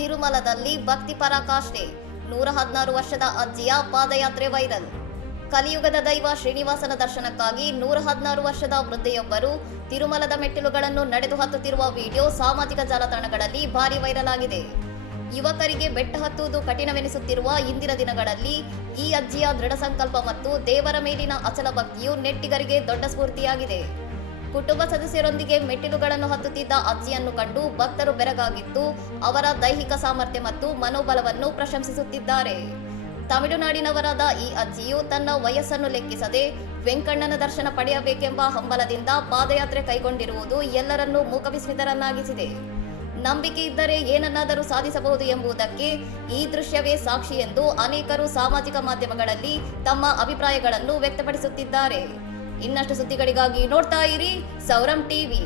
ತಿರುಮಲದಲ್ಲಿ ಭಕ್ತಿ ಪರಾಕಾಷ್ಠೆ 116 ವರ್ಷದ ಅಜ್ಜಿಯ ಪಾದಯಾತ್ರೆ ವೈರಲ್. ಕಲಿಯುಗದ ದೈವ ಶ್ರೀನಿವಾಸನ ದರ್ಶನಕ್ಕಾಗಿ 116 ವರ್ಷದ ವೃದ್ಧೆಯೊಬ್ಬರು ತಿರುಮಲದ ಮೆಟ್ಟಿಲುಗಳನ್ನು ನಡೆದು ಹತ್ತುತ್ತಿರುವ ವಿಡಿಯೋ ಸಾಮಾಜಿಕ ಜಾಲತಾಣಗಳಲ್ಲಿ ಭಾರಿ ವೈರಲ್ ಆಗಿದೆ. ಯುವಕರಿಗೆ ಬೆಟ್ಟ ಹತ್ತುವುದು ಕಠಿಣವೆನಿಸುತ್ತಿರುವ ಇಂದಿನ ದಿನಗಳಲ್ಲಿ ಈ ಅಜ್ಜಿಯ ದೃಢ ಸಂಕಲ್ಪ ಮತ್ತು ದೇವರ ಮೇಲಿನ ಅಚಲ ಭಕ್ತಿಯು ನೆಟ್ಟಿಗರಿಗೆ ದೊಡ್ಡ ಸ್ಫೂರ್ತಿಯಾಗಿದೆ. ಕುಟುಂಬ ಸದಸ್ಯರೊಂದಿಗೆ ಮೆಟ್ಟಿಲುಗಳನ್ನು ಹತ್ತುತ್ತಿದ್ದ ಅಜ್ಜಿಯನ್ನು ಕಂಡು ಭಕ್ತರು ಬೆರಗಾಗಿದ್ದು ಅವರ ದೈಹಿಕ ಸಾಮರ್ಥ್ಯ ಮತ್ತು ಮನೋಬಲವನ್ನು ಪ್ರಶಂಸಿಸುತ್ತಿದ್ದಾರೆ. ತಮಿಳುನಾಡಿನವರಾದ ಈ ಅಜ್ಜಿಯು ತನ್ನ ವಯಸ್ಸನ್ನು ಲೆಕ್ಕಿಸದೆ ವೆಂಕಣ್ಣನ ದರ್ಶನ ಪಡೆಯಬೇಕೆಂಬ ಹಂಬಲದಿಂದ ಪಾದಯಾತ್ರೆ ಕೈಗೊಂಡಿರುವುದು ಎಲ್ಲರನ್ನೂ ಮೂಕವಿಸ್ಮಿತರನ್ನಾಗಿಸಿದೆ. ನಂಬಿಕೆ ಇದ್ದರೆ ಏನನ್ನಾದರೂ ಸಾಧಿಸಬಹುದು ಎಂಬುದಕ್ಕೆ ಈ ದೃಶ್ಯವೇ ಸಾಕ್ಷಿ ಎಂದು ಅನೇಕರು ಸಾಮಾಜಿಕ ಮಾಧ್ಯಮಗಳಲ್ಲಿ ತಮ್ಮ ಅಭಿಪ್ರಾಯಗಳನ್ನು ವ್ಯಕ್ತಪಡಿಸುತ್ತಿದ್ದಾರೆ. ಇನ್ನಷ್ಟು ಸುದ್ದಿಗಳಿಗಾಗಿ ನೋಡ್ತಾ ಇರಿ ಸೌರಂ ಟಿವಿ.